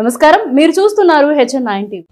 నమస్కారం, మీరు చూస్తున్నారు HN9 టీవీ.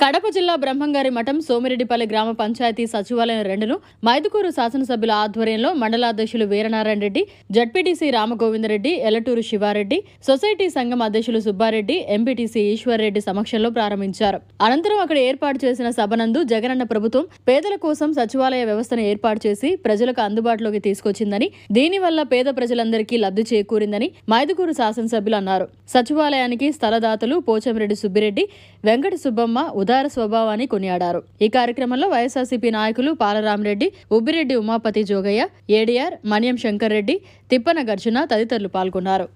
కడప జిల్లా బ్రహ్మంగారి మఠం సోమిరెడ్డిపల్లి గ్రామ పంచాయతీ సచివాలయం 2ను మైదుకూరు శాసనసభ్యుల ఆధ్వర్యంలో మండలాధ్యక్షులు వీరనారాయణ రెడ్డి, జడ్పీటీసీ రామగోవిందరెడ్డి, ఎలటూరు శివారెడ్డి, సొసైటీ సంఘం అధ్యక్షులు సుబ్బారెడ్డి, ఎంపీటీసీ ఈశ్వర్రెడ్డి సమక్షంలో ప్రారంభించారు. అనంతరం అక్కడ ఏర్పాటు చేసిన సభనందు జగనన్న ప్రభుత్వం పేదల కోసం సచివాలయ వ్యవస్థను ఏర్పాటు చేసి ప్రజలకు అందుబాటులోకి తీసుకొచ్చిందని, దీనివల్ల పేద ప్రజలందరికీ లబ్ధి చేకూరిందని మైదుకూరు శాసనసభ్యులు అన్నారు. సచివాలయానికి స్థలదాతలు పోచంరెడ్డి సుబ్బిరెడ్డి, వెంకట సుబ్బమ్మ ఉదార స్వభావాన్ని కొనియాడారు. ఈ కార్యక్రమంలో వైఎస్ఆర్సీపీ నాయకులు పాలరామరెడ్డి, ఉబ్బిరెడ్డి ఉమాపతి జోగయ్య, ఏడీఆర్, మన్యం శంకర్ రెడ్డి, తిప్పన గర్జన తదితరులు పాల్గొన్నారు.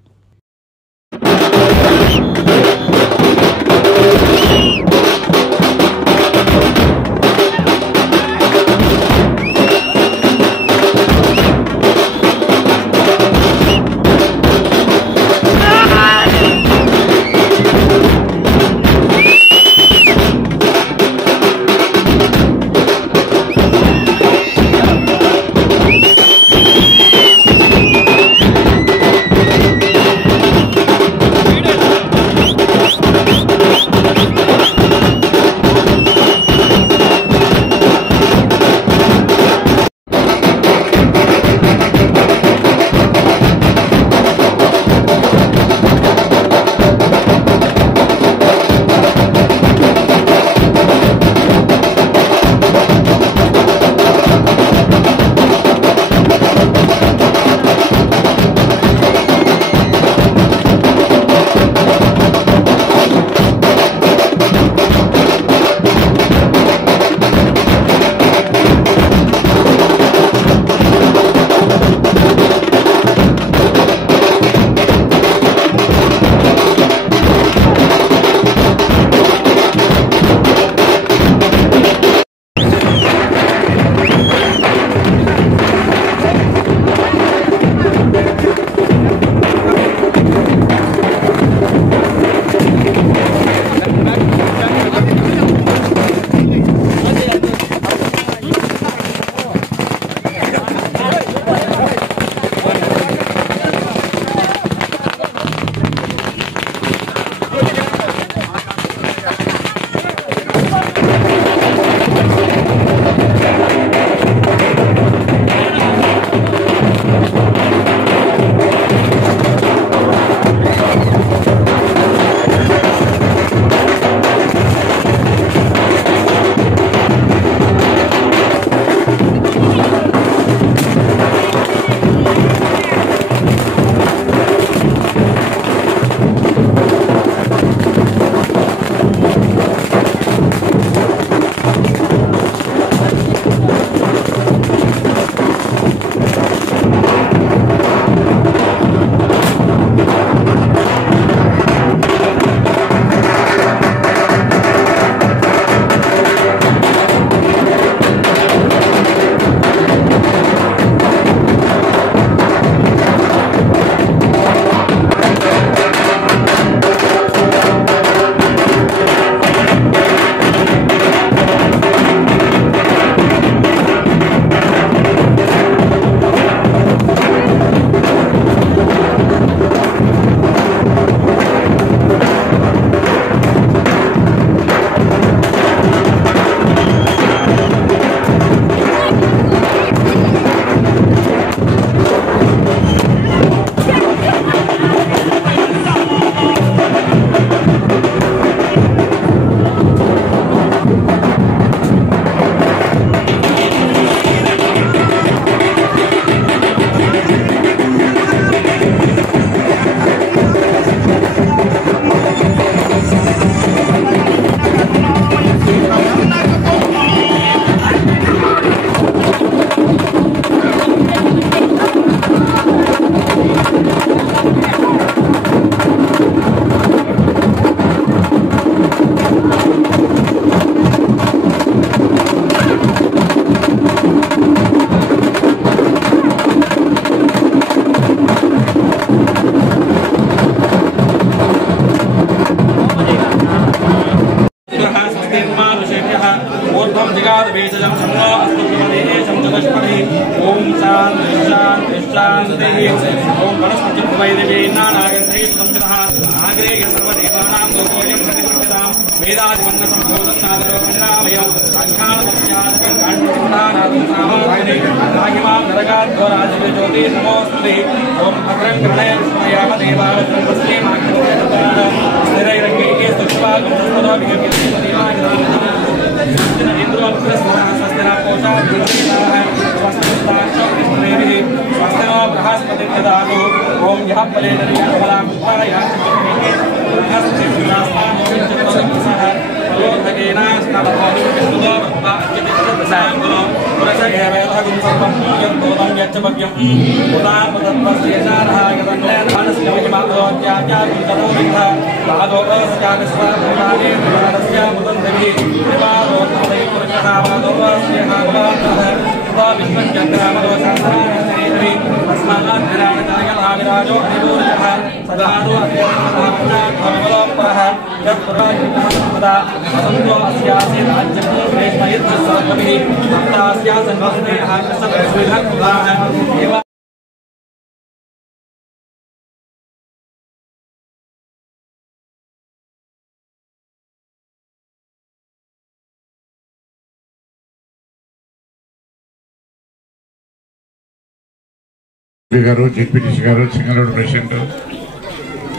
గారు జెడ్పీటీసీ గారు సింగరోడ్ ప్రెసిడెంట్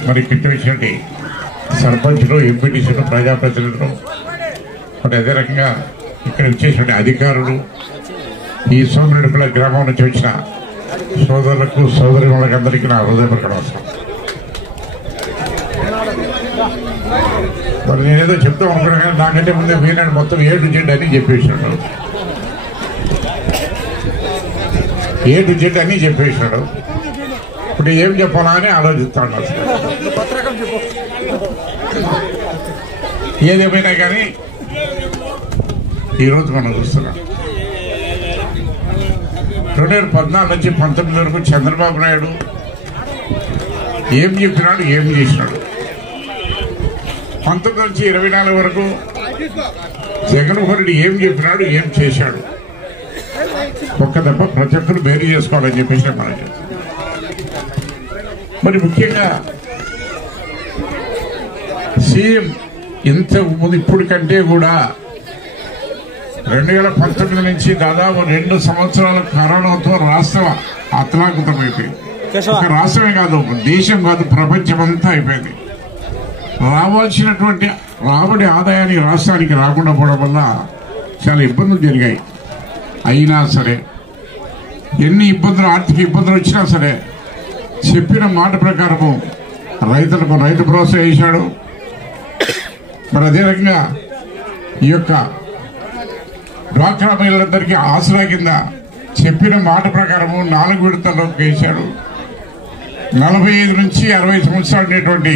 మరి కింద వచ్చినట్టు సర్పంచ్లు ఎంపీటీసీలు ప్రజాప్రతినిధులు మరి అదే రకంగా ఇక్కడ వచ్చేటువంటి అధికారులు ఈ సోమిరెడ్డిపల్లి గ్రామం నుంచి వచ్చిన సోదరులకు సోదరి వాళ్ళకందరికీ నా హృదయపూర్వక నమస్కారం. మరి నేనేదో చెప్తాం అనుకున్నా కానీ నాకంటే ముందే మీనాడు మొత్తం A to Z అని చెప్పేసినాడు. A to Z అని చెప్పేసినాడు. ఇప్పుడు ఏం చెప్పాలా అని ఆలోచిస్తాడు. ఏదేమైనా కానీ ఈరోజు మనం చూస్తున్నాం 2014 నుంచి 19 వరకు చంద్రబాబు నాయుడు ఏం చెప్పినాడు, ఏం చేసినాడు. 19 నుంచి 24 వరకు జగన్మోహన్ రెడ్డి ఏం చెప్పినాడు, ఏం చేశాడు. ఒక్క దెబ్బ ప్రతి ఒక్కరు బేరీ చేసుకోవాలని చెప్పేసి మనం చెప్తాం. మరి ముఖ్యంగా సీఎం ఇంత ముందు ఇప్పుడు కంటే కూడా 2019 నుంచి దాదాపు 2 సంవత్సరాల కరోనాతో రాష్ట్రం అతలాకుతమైపోయింది. ఒక రాష్ట్రమే కాదు, దేశం కాదు, ప్రపంచం అంతా అయిపోయింది. రావాల్సినటువంటి రాబడి ఆదాయానికి రాష్ట్రానికి రాకుండా పోవడం వల్ల చాలా ఇబ్బందులు జరిగాయి. అయినా సరే ఎన్ని ఇబ్బందులు, ఆర్థిక ఇబ్బందులు వచ్చినా సరే చెప్పిన మాట ప్రకారము రైతులకు రైతు భరోసా వేశాడు. మరి అదే రకంగా ఈ యొక్క డ్వాక్రా మహిళలందరికీ ఆసరా కింద చెప్పిన మాట ప్రకారము 4 విడతల్లోకి వేశాడు. 45 నుంచి 60 సంవత్సరాలు ఉండేటువంటి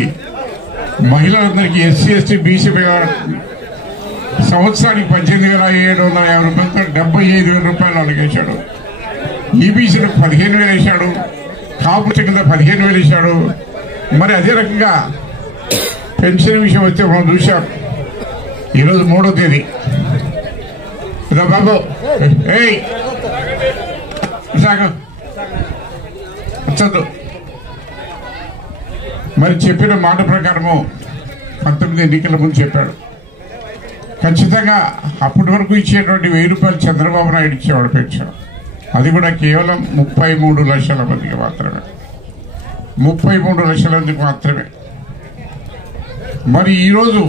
మహిళలందరికీ ఎస్సీ ఎస్టీ బీసీ సంవత్సరానికి 18,750 రూపాయలతో 75,000 రూపాయలు అలగేశాడు. ఈబీసీలకు 15,000 వేశాడు. కాపు కింద 15,000 వేశాడు. మరి అదే రకంగా పెన్షన్ విషయం వస్తే మనం చూశాం. ఈరోజు 3వ తేదీ బాబు వచ్చదు. మరి చెప్పిన మాట ప్రకారము 19 ఎన్నికల ముందు చెప్పాడు. ఖచ్చితంగా అప్పటి వరకు ఇచ్చేటువంటి 1000 రూపాయలు చంద్రబాబు నాయుడు ఇచ్చేవాడు పెన్షన్. అది కూడా కేవలం 33 లక్షల మందికి మాత్రమే. 33 లక్షల మందికి మాత్రమే. మరి ఈరోజు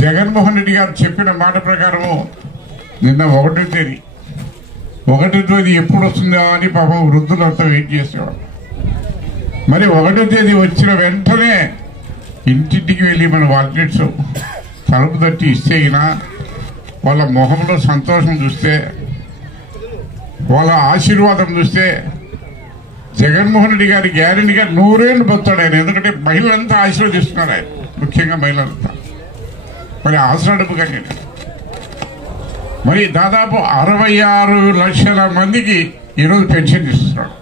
జగన్మోహన్ రెడ్డి గారు చెప్పిన మాట ప్రకారము నిన్న 1వ తేదీ ఎప్పుడు వస్తుందా అని పాపం వృద్ధులంతా వెయిట్ చేసేవాడు. మరి 1వ తేదీ వచ్చిన వెంటనే ఇంటింటికి వెళ్ళి మన వాలంటీర్స్ తలుపు తట్టి ఇస్తేగినా వాళ్ళ మొహంలో సంతోషం చూస్తే, వాళ్ళ ఆశీర్వాదం చూస్తే జగన్మోహన్ రెడ్డి గారి గ్యారెంటీగా 100 ఏళ్ళు బతాడు ఆయన. ఎందుకంటే మహిళలంతా ఆశీర్వదిస్తున్నారు ఆయన, ముఖ్యంగా మహిళలంతా. మరి ఆసరా డబ్బు కానీ మరి దాదాపు 66 లక్షల మందికి ఈరోజు పెన్షన్ ఇస్తున్నాడు.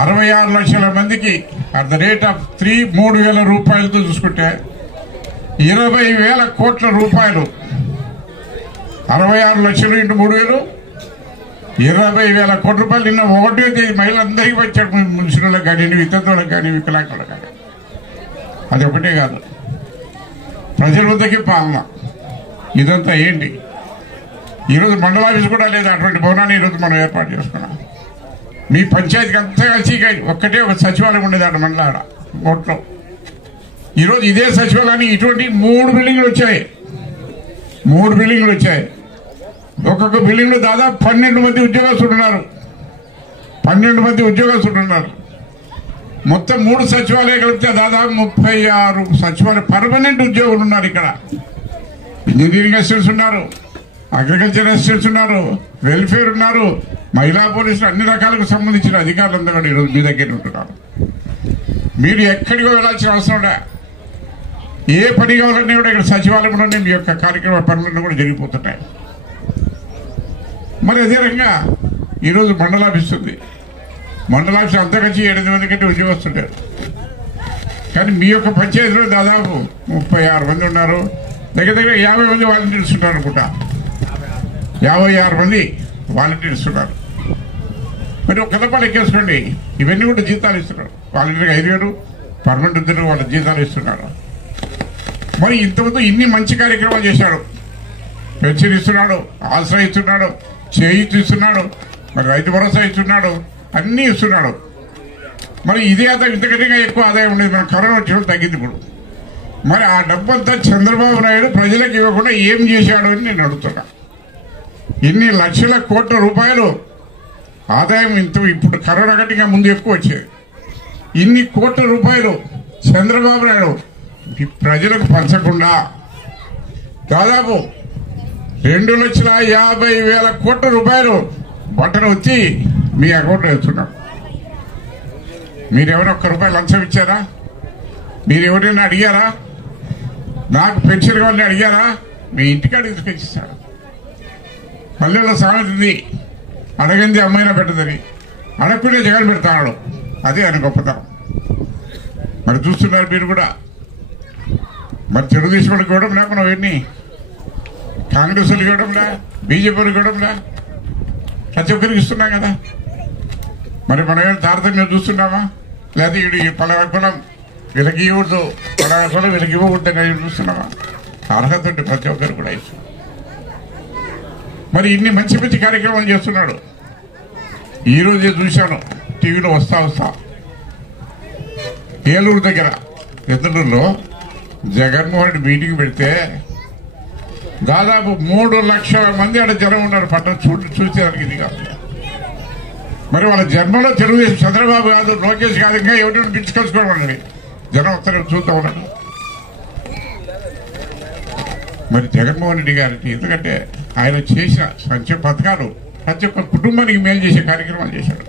66 లక్షల మందికి అట్ ద రేట్ ఆఫ్ 3,000 రూపాయలతో చూసుకుంటే 20,000 కోట్ల రూపాయలు. 66 లక్షలు ఇంటూ 3,000 20,000 కోట్ల రూపాయలు నిన్న 1వ తేదీ మహిళలందరికీ వచ్చాడు. మున్సిపల్లకు కానీ, వితంతువులకు కానీ, వికలాంగులకు కానీ. అది ఒకటే కాదు, ప్రజల వద్దకే పాలన. ఇదంతా ఏంటి? ఈరోజు మండలాఫీస్ కూడా లేదు, అటువంటి భవనాన్ని ఈరోజు మనం ఏర్పాటు చేసుకున్నాం. మీ పంచాయతీకి అంతా కలిసి ఒక్కటే ఒక సచివాలయం ఉండేది అక్కడ మండలాడ కోట్లో. ఈరోజు ఇదే సచివాలయానికి ఇటువంటి 3 బిల్డింగ్లు వచ్చాయి. 3 బిల్డింగ్లు వచ్చాయి. ఒక్కొక్క బిల్డింగ్లో దాదాపు 12 మంది ఉద్యోగస్తులు ఉన్నారు. 12 మంది ఉద్యోగస్తులు ఉన్నారు. మొత్తం 3 సచివాలయాలు కలిపితే దాదాపు 36 సచివాలయ పర్మనెంట్ ఉద్యోగులు ఉన్నారు. ఇక్కడ ఇంజనీరింగ్ అసిస్టెంట్స్ ఉన్నారు, అగ్రికల్చర్ అసిస్టెంట్స్ ఉన్నారు, వెల్ఫేర్ ఉన్నారు, మహిళా పోలీసులు, అన్ని రకాలకు సంబంధించిన అధికారులందరూ కూడా ఈరోజు మీ దగ్గర ఉంటున్నారు. మీరు ఎక్కడికో వెళ్ళాల్సిన అవసరం లే. ఏ పని కావాలన్నా కూడా ఇక్కడ సచివాలయంలోనే మీ యొక్క కార్యక్రమ పనులన్నీ కూడా జరిగిపోతున్నాయి. మరి అదే రకంగా ఈరోజు మండలాఫీస్ ఉంది. మండలాఫీస్ అంతా కలిసి 8 మంది కంటే ఉద్యోగస్తుంటారు. కానీ మీ యొక్క పంచాయతీలో దాదాపు 36 మంది ఉన్నారు. దగ్గర 50 మంది వాలంటీర్స్ ఉన్నారు అనుకుంటా. 56 మంది వాలంటీర్స్ ఉన్నారు. మరి ఒక కథపాలు ఎక్కేసుకోండి. ఇవన్నీ కూడా జీతాలు ఇస్తున్నారు. వాలంటీర్కి 5,000, పర్మనెంట్ ఉద్యోగులు వాళ్ళ జీతాలు ఇస్తున్నారు. మరి ఇంతకుముందు ఇన్ని మంచి కార్యక్రమాలు చేశాడు. పెన్షన్ ఇస్తున్నాడు, ఆశ్రయ ఇస్తున్నాడు, చేయూత ఇస్తున్నాడు, మరి రైతు భరోసా ఇస్తున్నాడు, అన్నీ ఇస్తున్నాడు. మరి ఇదే ఆదాయం ఇంతకంటే ఎక్కువ ఆదాయం ఉండేది. మన కరోనా వచ్చినప్పుడు తగ్గింది. ఇప్పుడు మరి ఆ డబ్బంతా చంద్రబాబు నాయుడు ప్రజలకు ఇవ్వకుండా ఏం చేశాడు అని నేను అడుగుతున్నా. ఇన్ని లక్షల కోట్ల రూపాయలు ఆదాయం ఇప్పుడు కరోనా కంటే ముందు ఎక్కువ వచ్చేది. ఇన్ని కోట్ల రూపాయలు చంద్రబాబు నాయుడు ప్రజలకు పంచకుండా దాదాపు 2,50,000 కోట్ల రూపాయలు బట్టలు వచ్చి మీ అకౌంట్లో వేస్తున్నారు. మీరెవరైనా ₹1 లంచం ఇచ్చారా? మీరు ఎవరైనా అడిగారా? నాకు పెన్షన్ కావాలని అడిగారా? మీ ఇంటికాడ తీసుకొచ్చిస్తాడు. పల్లెల్లో సామెత ఉంది, అడగంది అమ్మాయినా పెట్టదని. అడగకుండా జగన్ పెడతాడు. అదే ఆయన గొప్పతనం. మరి చూస్తున్నారు మీరు కూడా. మరి తెలుగుదేశం వాళ్ళకి ఇవ్వడంలే, మనం ఎన్ని కాంగ్రెస్ వాళ్ళకి ఇవ్వడంలే, బీజేపీ వాళ్ళకి ఇవ్వడంలే, ప్రతి ఒక్కరికి ఇస్తున్నాం కదా. మరి మనం ఏమైనా తారతమ్యం చూస్తున్నామా? లేదా ఈ పలానా కులం వీళ్ళకి ఇవ్వకూడదు, పలానా కులం వీళ్ళకి ఇవ్వకూడదు చూస్తున్నామా? అర్హత ఉంటే ప్రతి ఒక్కరు కూడా ఇస్తున్నాం. మరి ఇన్ని మంచి మంచి కార్యక్రమాలు చేస్తున్నాడు. ఈరోజే చూశాను టీవీలో వస్తా ఏలూరు దగ్గర ఎదురులో జగన్మోహన్ రెడ్డి మీటింగ్ పెడితే దాదాపు 3 లక్షల మంది అక్కడ జనం ఉన్నారు. పట్టణం చూసేదానికి ఇది కాదు. మరి వాళ్ళ జన్మలో తెలుగుదేశం చంద్రబాబు కాదు, లోకేష్ కాదు, ఇంకా ఎవరైనా పిలుచుకొచ్చుకోవాలి. జనం వస్తారు, చూస్తూ ఉన్నారు. మరి జగన్మోహన్ రెడ్డి గారికి ఎందుకంటే ఆయన చేసిన సంక్షేమ పథకాలు ప్రతి ఒక్క కుటుంబానికి మేలు చేసే కార్యక్రమాలు చేశాడు.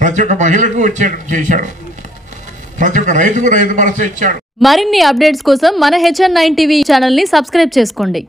ప్రతి ఒక్క మహిళకు వచ్చేటట్టు చేశాడు. ప్రతి ఒక్క రైతుకు రైతు భరోసా ఇచ్చాడు. మరిన్ని అప్డేట్స్ కోసం మన HN9 టీవీ ఛానల్ ని సబ్స్క్రైబ్ చేసుకోండి.